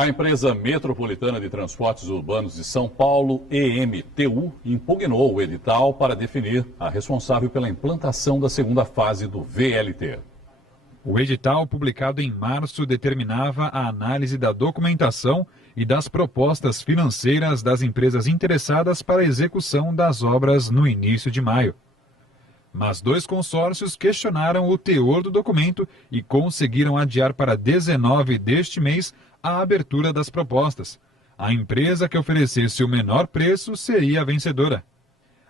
A empresa metropolitana de transportes urbanos de São Paulo, EMTU, impugnou o edital para definir a responsável pela implantação da segunda fase do VLT. O edital, publicado em março, determinava a análise da documentação e das propostas financeiras das empresas interessadas para a execução das obras no início de maio. Mas 2 consórcios questionaram o teor do documento e conseguiram adiar para 19 deste mês a abertura das propostas. A empresa que oferecesse o menor preço seria a vencedora.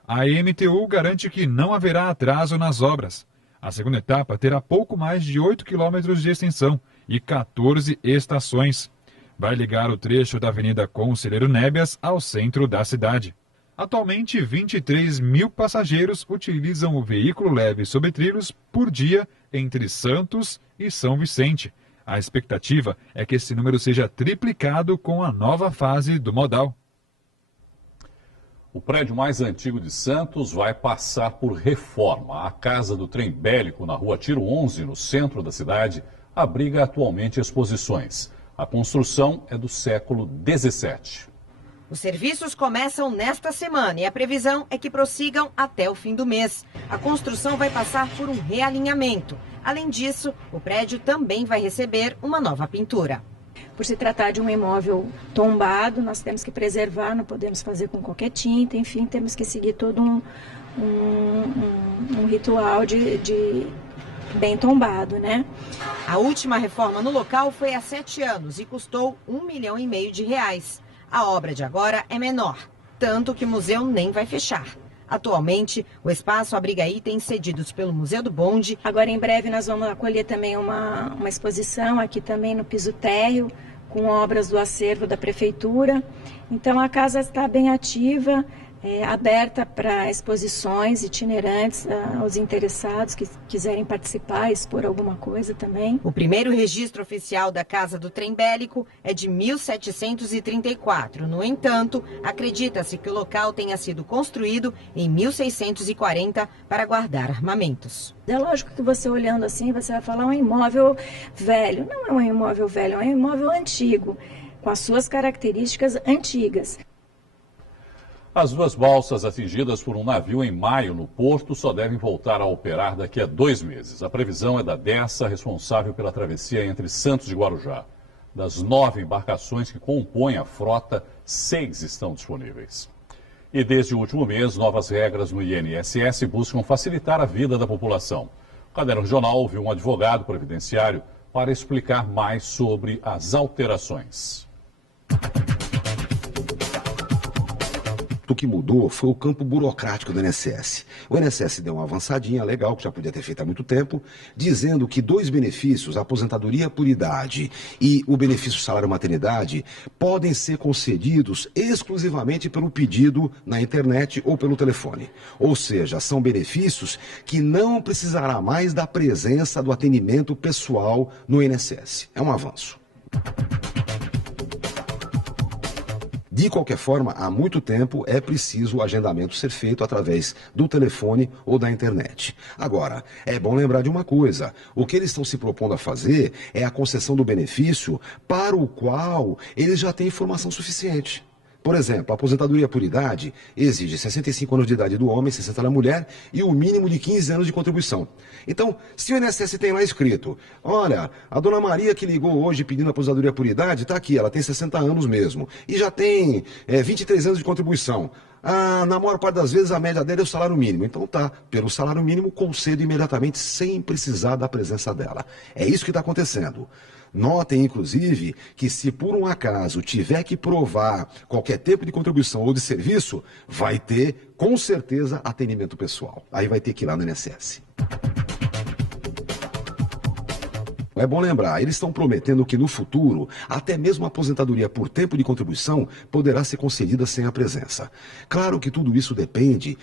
A EMTU garante que não haverá atraso nas obras. A segunda etapa terá pouco mais de 8 quilômetros de extensão e 14 estações. Vai ligar o trecho da Avenida Conselheiro Nébias ao centro da cidade. Atualmente, 23 mil passageiros utilizam o veículo leve sobre trilhos por dia entre Santos e São Vicente. A expectativa é que esse número seja triplicado com a nova fase do modal. O prédio mais antigo de Santos vai passar por reforma. A Casa do Trem Bélico, na rua Tiro 11, no centro da cidade, abriga atualmente exposições. A construção é do século XVII. Os serviços começam nesta semana e a previsão é que prossigam até o fim do mês. A construção vai passar por um realinhamento. Além disso, o prédio também vai receber uma nova pintura. Por se tratar de um imóvel tombado, nós temos que preservar, não podemos fazer com qualquer tinta, enfim, temos que seguir todo um ritual de bem tombado, né? A última reforma no local foi há 7 anos e custou R$1,5 milhão de reais. A obra de agora é menor, tanto que o museu nem vai fechar. Atualmente, o espaço abriga itens cedidos pelo Museu do Bonde. Agora, em breve, nós vamos acolher também uma exposição aqui também no piso térreo, com obras do acervo da Prefeitura. Então, a casa está bem ativa, aberta para exposições itinerantes aos interessados que quiserem participar, expor alguma coisa também. O primeiro registro oficial da Casa do Trem Bélico é de 1734. No entanto, acredita-se que o local tenha sido construído em 1640 para guardar armamentos. É lógico que você olhando assim, você vai falar um imóvel velho. Não é um imóvel velho, é um imóvel antigo, com as suas características antigas. As 2 balsas atingidas por um navio em maio no porto só devem voltar a operar daqui a 2 meses. A previsão é da Dessa, responsável pela travessia entre Santos e Guarujá. Das 9 embarcações que compõem a frota, 6 estão disponíveis. E desde o último mês, novas regras no INSS buscam facilitar a vida da população. O Caderno Regional ouviu um advogado previdenciário para explicar mais sobre as alterações. O que mudou foi o campo burocrático do INSS. O INSS deu uma avançadinha legal, que já podia ter feito há muito tempo, dizendo que 2 benefícios, a aposentadoria por idade e o benefício salário-maternidade, podem ser concedidos exclusivamente pelo pedido na internet ou pelo telefone. Ou seja, são benefícios que não precisará mais da presença do atendimento pessoal no INSS. É um avanço. De qualquer forma, há muito tempo é preciso o agendamento ser feito através do telefone ou da internet. Agora, é bom lembrar de uma coisa: o que eles estão se propondo a fazer é a concessão do benefício para o qual eles já têm informação suficiente. Por exemplo, a aposentadoria por idade exige 65 anos de idade do homem, 60 da mulher e o mínimo de 15 anos de contribuição. Então, se o INSS tem lá escrito, olha, a dona Maria que ligou hoje pedindo aposentadoria por idade, está aqui, ela tem 60 anos mesmo e já tem 23 anos de contribuição. Na maior parte das vezes a média dela é o salário mínimo. Então tá, pelo salário mínimo concedo imediatamente sem precisar da presença dela. É isso que está acontecendo. Notem, inclusive, que se por um acaso tiver que provar qualquer tipo de contribuição ou de serviço, vai ter, com certeza, atendimento pessoal. Aí vai ter que ir lá no INSS. É bom lembrar, eles estão prometendo que no futuro, até mesmo a aposentadoria por tempo de contribuição poderá ser concedida sem a presença. Claro que tudo isso depende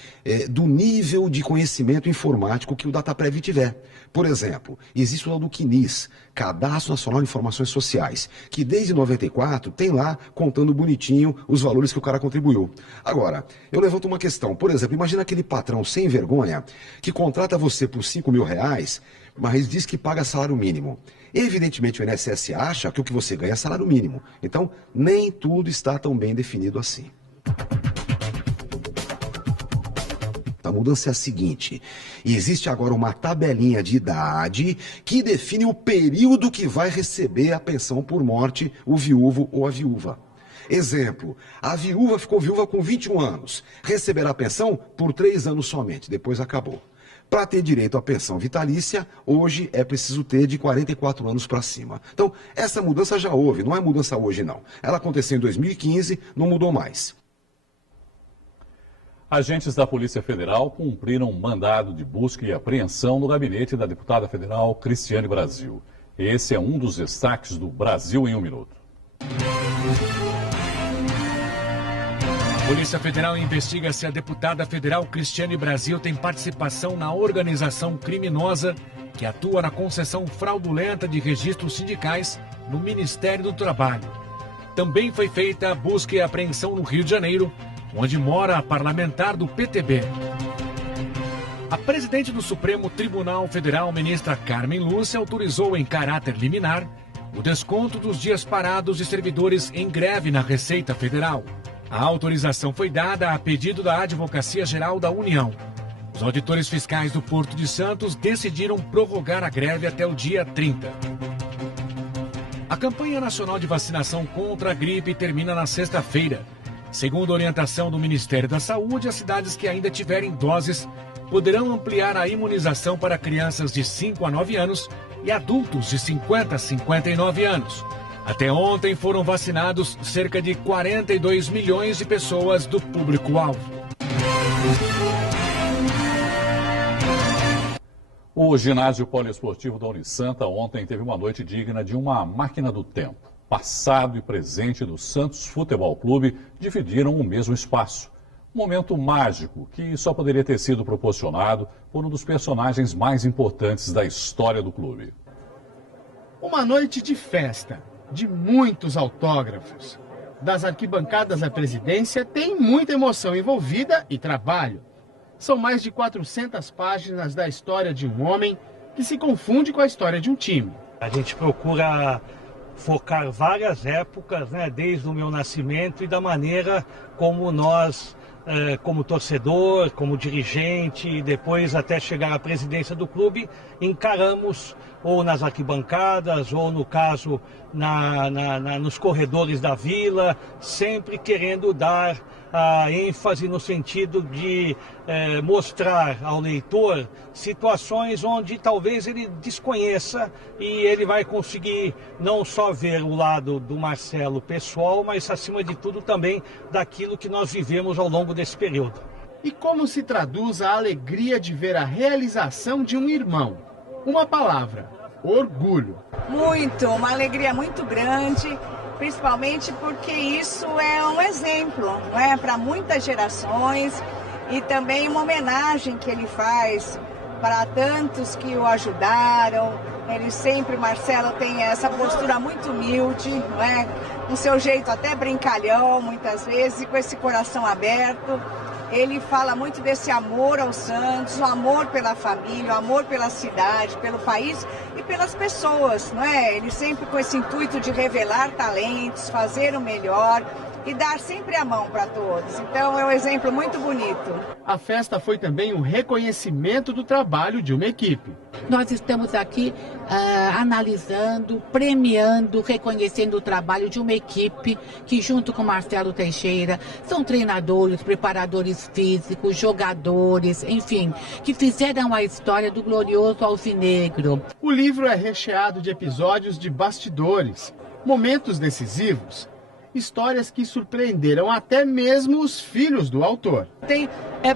do nível de conhecimento informático que o Dataprev tiver. Por exemplo, existe o tal do CNIS, Cadastro Nacional de Informações Sociais, que desde 94 tem lá contando bonitinho os valores que o cara contribuiu. Agora, eu levanto uma questão. Por exemplo, imagina aquele patrão sem vergonha que contrata você por R$5.000, mas diz que paga salário mínimo. Evidentemente, o INSS acha que o que você ganha é salário mínimo. Então, nem tudo está tão bem definido assim. A mudança é a seguinte: existe agora uma tabelinha de idade que define o período que vai receber a pensão por morte o viúvo ou a viúva. Exemplo, a viúva ficou viúva com 21 anos, receberá a pensão por 3 anos somente, depois acabou. Para ter direito à pensão vitalícia, hoje é preciso ter de 44 anos para cima. Então, essa mudança já houve, não é mudança hoje não. Ela aconteceu em 2015, não mudou mais. Agentes da Polícia Federal cumpriram um mandado de busca e apreensão no gabinete da deputada federal Cristiane Brasil. Esse é um dos destaques do Brasil em um Minuto. A Polícia Federal investiga se a deputada federal Cristiane Brasil tem participação na organização criminosa que atua na concessão fraudulenta de registros sindicais no Ministério do Trabalho. Também foi feita a busca e apreensão no Rio de Janeiro, onde mora a parlamentar do PTB. A presidente do Supremo Tribunal Federal, ministra Carmen Lúcia, autorizou em caráter liminar o desconto dos dias parados de servidores em greve na Receita Federal. A autorização foi dada a pedido da Advocacia Geral da União. Os auditores fiscais do Porto de Santos decidiram prorrogar a greve até o dia 30. A campanha nacional de vacinação contra a gripe termina na sexta-feira. Segundo a orientação do Ministério da Saúde, as cidades que ainda tiverem doses poderão ampliar a imunização para crianças de 5 a 9 anos e adultos de 50 a 59 anos. Até ontem foram vacinados cerca de 42 milhões de pessoas do público-alvo. O ginásio poliesportivo da Unisanta ontem teve uma noite digna de uma máquina do tempo. Passado e presente do Santos Futebol Clube dividiram o mesmo espaço. Um momento mágico que só poderia ter sido proporcionado por um dos personagens mais importantes da história do clube. Uma noite de festa, de muitos autógrafos. Das arquibancadas à presidência tem muita emoção envolvida e trabalho. São mais de 400 páginas da história de um homem que se confunde com a história de um time. A gente procura focar várias épocas, né, desde o meu nascimento e da maneira como nós, como torcedor, como dirigente, e depois até chegar à presidência do clube, encaramos ou nas arquibancadas, ou no caso nos corredores da vila, sempre querendo dar a ênfase no sentido de mostrar ao leitor situações onde talvez ele desconheça e ele vai conseguir não só ver o lado do Marcelo pessoal, mas acima de tudo também daquilo que nós vivemos ao longo desse período. E como se traduz a alegria de ver a realização de um irmão? Uma palavra: orgulho. Muito, uma alegria muito grande. Principalmente porque isso é um exemplo, não é, para muitas gerações, e também uma homenagem que ele faz para tantos que o ajudaram. Ele sempre, Marcelo, tem essa postura muito humilde, não é, com seu jeito até brincalhão muitas vezes, e com esse coração aberto. Ele fala muito desse amor ao Santos, o amor pela família, o amor pela cidade, pelo país e pelas pessoas, não é? Ele sempre com esse intuito de revelar talentos, fazer o melhor e dar sempre a mão para todos. Então é um exemplo muito bonito. A festa foi também um reconhecimento do trabalho de uma equipe. Nós estamos aqui analisando, premiando, reconhecendo o trabalho de uma equipe que, junto com Marcelo Teixeira, são treinadores, preparadores físicos, jogadores, enfim, que fizeram a história do glorioso alvinegro. O livro é recheado de episódios de bastidores, momentos decisivos, histórias que surpreenderam até mesmo os filhos do autor. Tem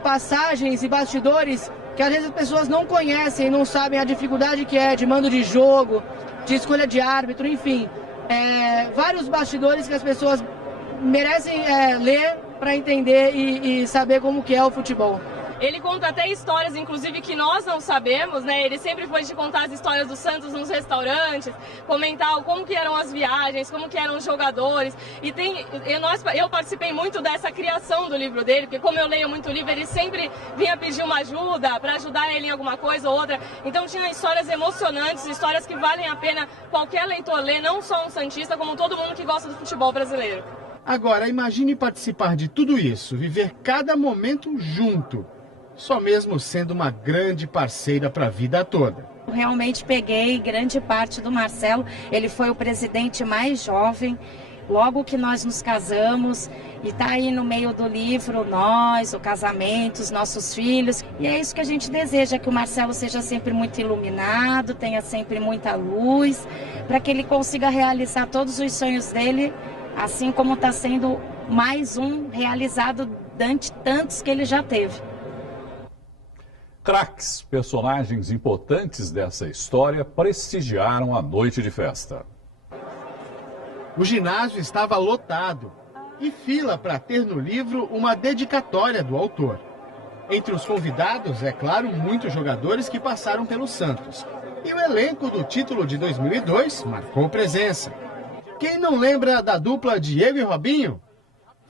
passagens e bastidores que às vezes as pessoas não conhecem, não sabem a dificuldade que é de mando de jogo, de escolha de árbitro, enfim. Vários bastidores que as pessoas merecem ler para entender e saber como que é o futebol. Ele conta até histórias, inclusive, que nós não sabemos, né? Ele sempre foi de contar as histórias do Santos nos restaurantes, comentar como que eram as viagens, como que eram os jogadores. E eu participei muito dessa criação do livro dele, porque como eu leio muito livro, ele sempre vinha pedir uma ajuda, para ajudar ele em alguma coisa ou outra. Então tinha histórias emocionantes, histórias que valem a pena qualquer leitor ler, não só um santista, como todo mundo que gosta do futebol brasileiro. Agora, imagine participar de tudo isso, viver cada momento junto, só mesmo sendo uma grande parceira para a vida toda. Realmente peguei grande parte do Marcelo, ele foi o presidente mais jovem, logo que nós nos casamos, e está aí no meio do livro nós, o casamento, os nossos filhos, e é isso que a gente deseja, que o Marcelo seja sempre muito iluminado, tenha sempre muita luz, para que ele consiga realizar todos os sonhos dele, assim como está sendo mais um realizado de tantos que ele já teve. Craques, personagens importantes dessa história, prestigiaram a noite de festa. O ginásio estava lotado e fila para ter no livro uma dedicatória do autor. Entre os convidados, é claro, muitos jogadores que passaram pelo Santos. E o elenco do título de 2002 marcou presença. Quem não lembra da dupla Diego e Robinho?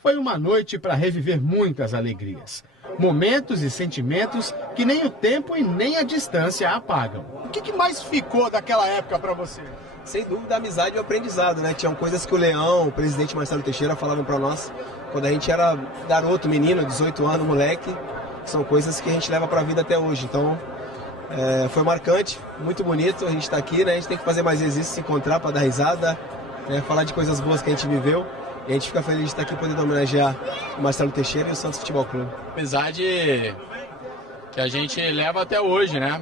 Foi uma noite para reviver muitas alegrias. Momentos e sentimentos que nem o tempo e nem a distância apagam. O que mais ficou daquela época para você? Sem dúvida, a amizade e o aprendizado, né? Tinham coisas que o Leão, o presidente Marcelo Teixeira, falavam para nós quando a gente era garoto, menino, 18 anos, moleque. São coisas que a gente leva para a vida até hoje. Então, foi marcante, muito bonito. A gente está aqui, né? A gente tem que fazer mais vezes isso, se encontrar para dar risada, né? Falar de coisas boas que a gente viveu. E a gente fica feliz de estar aqui podendo homenagear o Marcelo Teixeira e o Santos Futebol Clube. Amizade que a gente leva até hoje, né?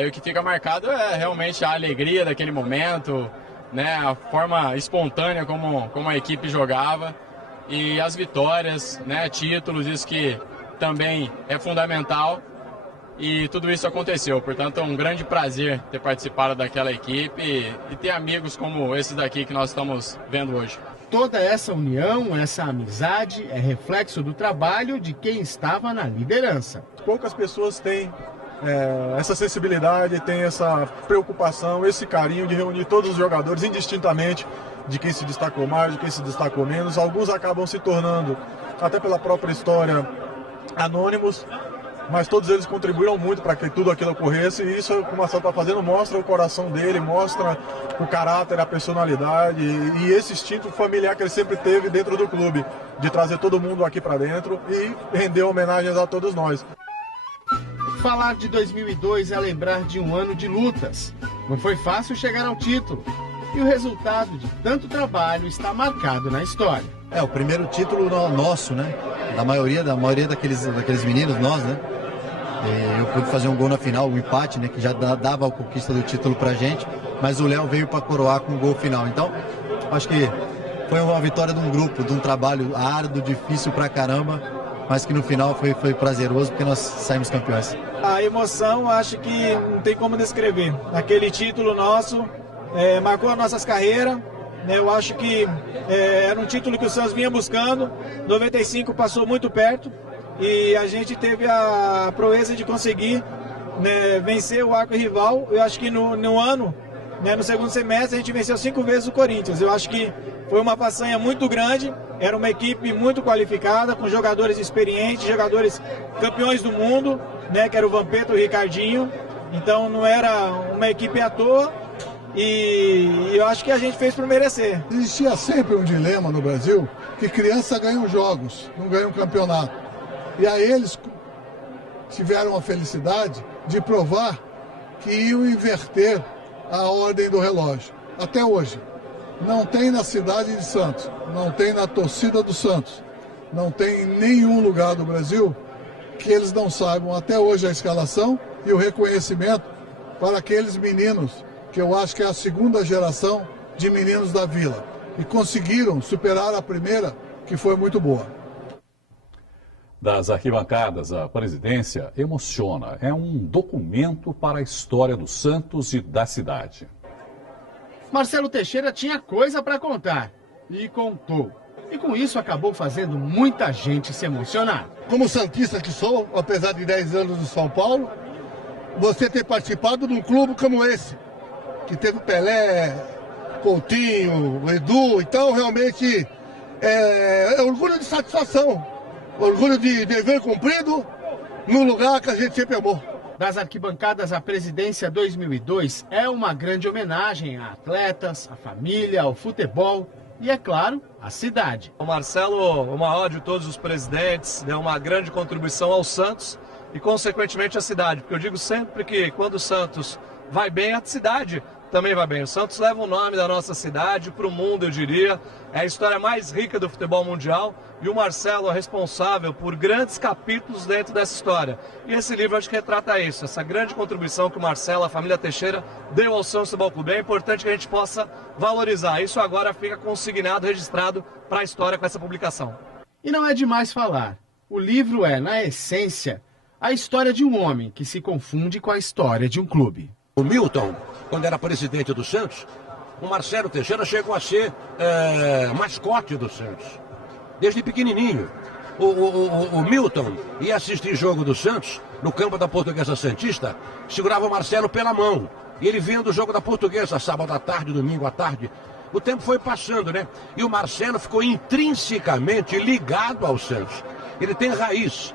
E o que fica marcado é realmente a alegria daquele momento, né? A forma espontânea como a equipe jogava e as vitórias, né? Títulos, isso que também é fundamental. E tudo isso aconteceu, portanto é um grande prazer ter participado daquela equipe e ter amigos como esses daqui que nós estamos vendo hoje. Toda essa união, essa amizade é reflexo do trabalho de quem estava na liderança. Poucas pessoas têm essa sensibilidade, têm essa preocupação, esse carinho de reunir todos os jogadores indistintamente de quem se destacou mais, de quem se destacou menos. Alguns acabam se tornando, até pela própria história, anônimos, mas todos eles contribuíram muito para que tudo aquilo ocorresse, e isso que o Marcelo está fazendo mostra o coração dele, mostra o caráter, a personalidade e esse instinto familiar que ele sempre teve dentro do clube, de trazer todo mundo aqui para dentro e render homenagens a todos nós. Falar de 2002 é lembrar de um ano de lutas. Não foi fácil chegar ao título, e o resultado de tanto trabalho está marcado na história. O primeiro título nosso, né? Da maioria daqueles meninos, nós, né? Eu pude fazer um gol na final, um empate, né? Que já dava a conquista do título pra gente, mas o Léo veio para coroar com o gol final. Então, acho que foi uma vitória de um grupo, de um trabalho árduo, difícil pra caramba, mas que no final foi prazeroso porque nós saímos campeões. A emoção, acho que não tem como descrever. Aquele título nosso marcou as nossas carreiras. Eu acho que era um título que o Santos vinha buscando. 95 passou muito perto e a gente teve a proeza de conseguir, né, vencer o arco-rival. Eu acho que no ano, né, no segundo semestre, a gente venceu 5 vezes o Corinthians. Eu acho que foi uma façanha muito grande. Era uma equipe muito qualificada, com jogadores experientes, jogadores campeões do mundo, né, que era o Vampeta e o Ricardinho. Então não era uma equipe à toa. E eu acho que a gente fez por merecer. Existia sempre um dilema no Brasil que criança ganham jogos, não ganham campeonato. E aí eles tiveram a felicidade de provar que iam inverter a ordem do relógio. Até hoje. Não tem na cidade de Santos, não tem na torcida do Santos, não tem em nenhum lugar do Brasil que eles não saibam até hoje a escalação e o reconhecimento para aqueles meninos que eu acho que é a segunda geração de meninos da Vila. E conseguiram superar a primeira, que foi muito boa. Das arquibancadas, a presidência emociona. É um documento para a história do Santos e da cidade. Marcelo Teixeira tinha coisa para contar. E contou. E com isso acabou fazendo muita gente se emocionar. Como santista que sou, apesar de 10 anos no São Paulo, você ter participado de um clube como esse, que teve Pelé, Coutinho, Edu, então realmente é orgulho de satisfação, orgulho de dever cumprido no lugar que a gente sempre amou. Das arquibancadas à presidência 2002 é uma grande homenagem a atletas, à família, ao futebol e, é claro, à cidade. O Marcelo, o maior de todos os presidentes, deu uma grande contribuição ao Santos e, consequentemente, à cidade. Porque eu digo sempre que quando o Santos vai bem, a cidade também vai bem. O Santos leva o nome da nossa cidade para o mundo, eu diria. É a história mais rica do futebol mundial e o Marcelo é responsável por grandes capítulos dentro dessa história. E esse livro acho que retrata isso, essa grande contribuição que o Marcelo, a família Teixeira, deu ao Santos Futebol Clube. É importante que a gente possa valorizar. Isso agora fica consignado, registrado para a história com essa publicação. E não é demais falar. O livro é, na essência, a história de um homem que se confunde com a história de um clube. O Milton, quando era presidente do Santos, o Marcelo Teixeira chegou a ser mascote do Santos, desde pequenininho. O Milton ia assistir jogo do Santos, no campo da Portuguesa Santista, segurava o Marcelo pela mão. E ele vendo o jogo da Portuguesa, sábado à tarde, domingo à tarde. O tempo foi passando, né? E o Marcelo ficou intrinsecamente ligado ao Santos. Ele tem raiz.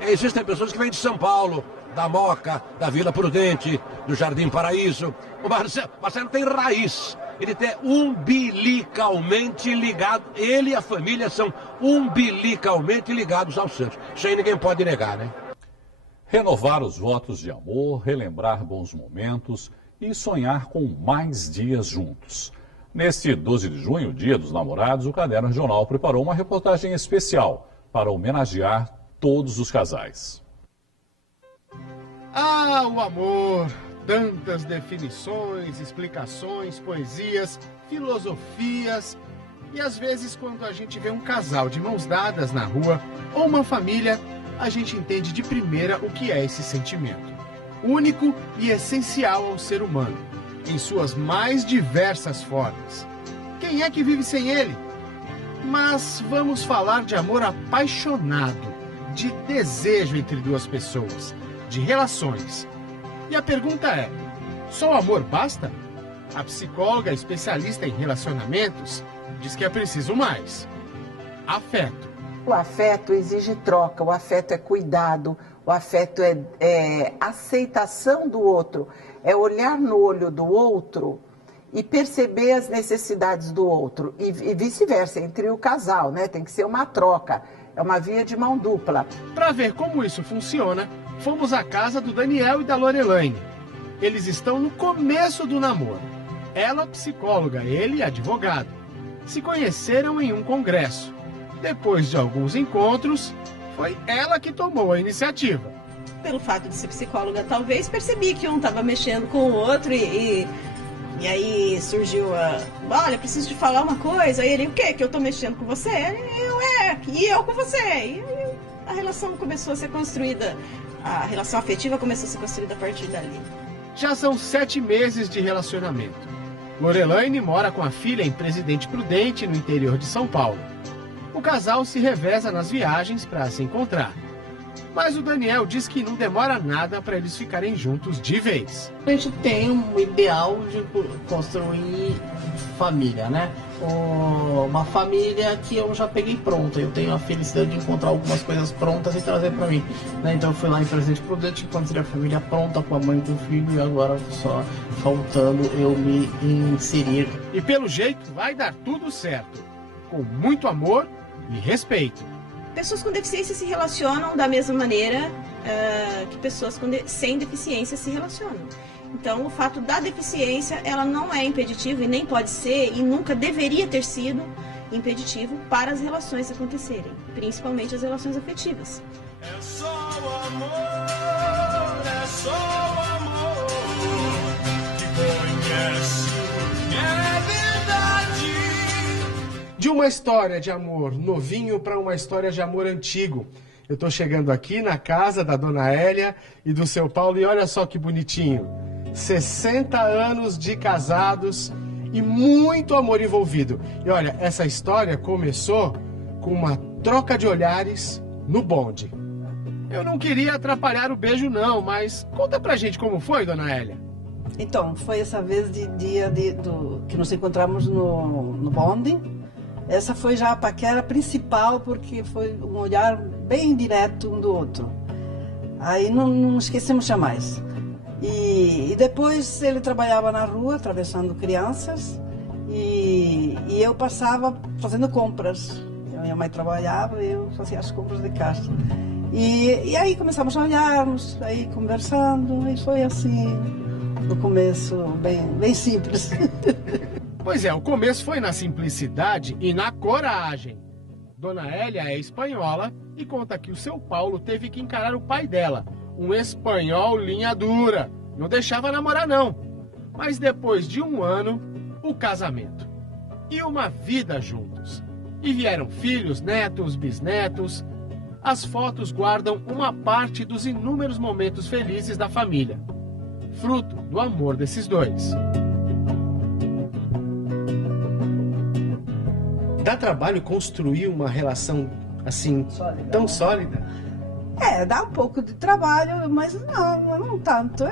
Existem pessoas que vêm de São Paulo, da Moca, da Vila Prudente, do Jardim Paraíso. O Marcelo tem raiz. Ele é umbilicalmente ligado. Ele e a família são umbilicalmente ligados ao Santos. Isso aí ninguém pode negar, né? Renovar os votos de amor, relembrar bons momentos e sonhar com mais dias juntos. Neste 12 de junho, Dia dos Namorados, o Caderno Regional preparou uma reportagem especial para homenagear todos os casais. Ah, o amor! Tantas definições, explicações, poesias, filosofias. E às vezes, quando a gente vê um casal de mãos dadas na rua ou uma família, a gente entende de primeira o que é esse sentimento. Único e essencial ao ser humano, em suas mais diversas formas. Quem é que vive sem ele? Mas vamos falar de amor apaixonado, de desejo entre duas pessoas, de relações. E a pergunta é, só amor basta? A psicóloga especialista em relacionamentos diz que é preciso mais. Afeto. O afeto exige troca, o afeto é cuidado, o afeto é aceitação do outro, é olhar no olho do outro e perceber as necessidades do outro. E vice-versa, entre o casal, né? Tem que ser uma troca, é uma via de mão dupla. Para ver como isso funciona, fomos à casa do Daniel e da Lorelaine. Eles estão no começo do namoro. Ela, psicóloga, ele, advogado. Se conheceram em um congresso. Depois de alguns encontros, foi ela que tomou a iniciativa. Pelo fato de ser psicóloga, talvez percebi que um estava mexendo com o outro e aí surgiu olha, preciso te falar uma coisa. Aí ele, o quê? Que eu tô mexendo com você? E eu com você. E aí a relação começou a ser construída. A relação afetiva começou a ser construída a partir dali. Já são 7 meses de relacionamento. Lorelaine mora com a filha em Presidente Prudente, no interior de São Paulo. O casal se reveza nas viagens para se encontrar. Mas o Daniel diz que não demora nada para eles ficarem juntos de vez. A gente tem um ideal de construir família, né? Uma família que eu já peguei pronta. Eu tenho a felicidade de encontrar algumas coisas prontas e trazer para mim, né? Então eu fui lá em Presidente Prudente, encontrei a família pronta com a mãe e com o filho e agora só faltando eu me inserir. E pelo jeito vai dar tudo certo, com muito amor e respeito. Pessoas com deficiência se relacionam da mesma maneira que pessoas sem deficiência se relacionam. Então, o fato da deficiência, ela não é impeditivo e nem pode ser e nunca deveria ter sido impeditivo para as relações acontecerem, principalmente as relações afetivas. É só o amor, é só o amor que conheço, é verdade. De uma história de amor novinho para uma história de amor antigo. Eu estou chegando aqui na casa da Dona Hélia e do seu Paulo e olha só que bonitinho. 60 anos de casados e muito amor envolvido. E olha, essa história começou com uma troca de olhares no bonde. Eu não queria atrapalhar o beijo não, mas conta pra gente como foi, dona Hélia. Então, foi essa vez que nos encontramos no bonde. Essa foi já a paquera principal, porque foi um olhar bem direto um do outro. Aí não esquecemos jamais. E depois ele trabalhava na rua, atravessando crianças, e eu passava fazendo compras. Minha mãe trabalhava e eu fazia as compras de casa. E aí começamos a olharmos, aí conversando, e foi assim, no começo, bem simples. Pois é, o começo foi na simplicidade e na coragem. Dona Hélia é espanhola e conta que o seu Paulo teve que encarar o pai dela, um espanhol linha dura. Não deixava namorar não. Mas depois de 1 ano, o casamento. E uma vida juntos. E vieram filhos, netos, bisnetos. As fotos guardam uma parte dos inúmeros momentos felizes da família. Fruto do amor desses dois. Dá trabalho construir uma relação assim, sólida, tão sólida? Dá um pouco de trabalho, mas não tanto.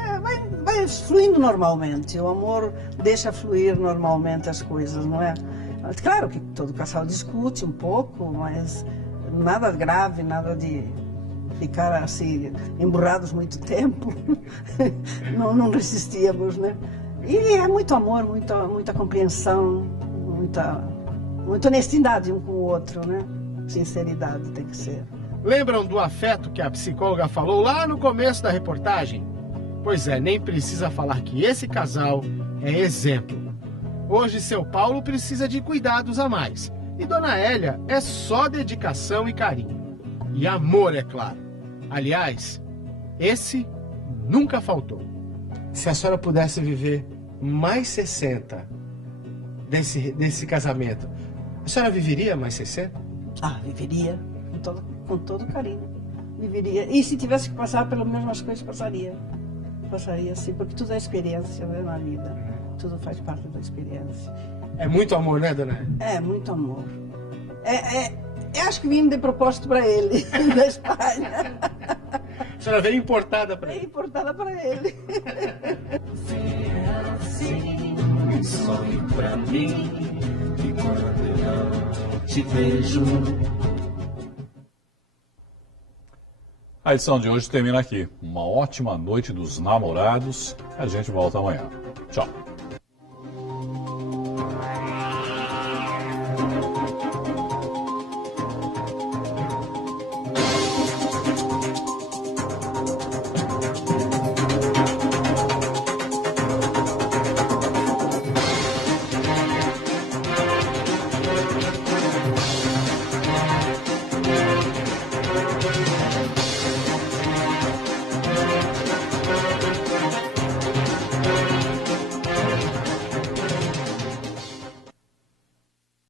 Vai fluindo normalmente. O amor deixa fluir normalmente as coisas, não é? Claro que todo casal discute um pouco, mas nada grave, nada de ficar assim, emburrados muito tempo. não resistíamos, né? E é muito amor, muita compreensão, muita honestidade um com o outro, né? Sinceridade tem que ser. Lembram do afeto que a psicóloga falou lá no começo da reportagem? Pois é, nem precisa falar que esse casal é exemplo. Hoje seu Paulo precisa de cuidados a mais. E dona Hélia é só dedicação e carinho. E amor, é claro. Aliás, esse nunca faltou. Se a senhora pudesse viver mais 60 desse casamento, a senhora viveria mais 60? Viveria. Com todo carinho. Viveria. E se tivesse que passar pelas mesmas coisas, passaria. Passaria sim, porque tudo é experiência, né, na vida. Tudo faz parte da experiência. É muito amor, né, dona Hélia? É, muito amor. Eu acho que vim de propósito para ele, da Espanha. A senhora veio importada para ele? Veio importada para ele. Assim, sorri pra mim, e quando eu não te vejo. A edição de hoje termina aqui. Uma ótima noite dos namorados. A gente volta amanhã. Tchau.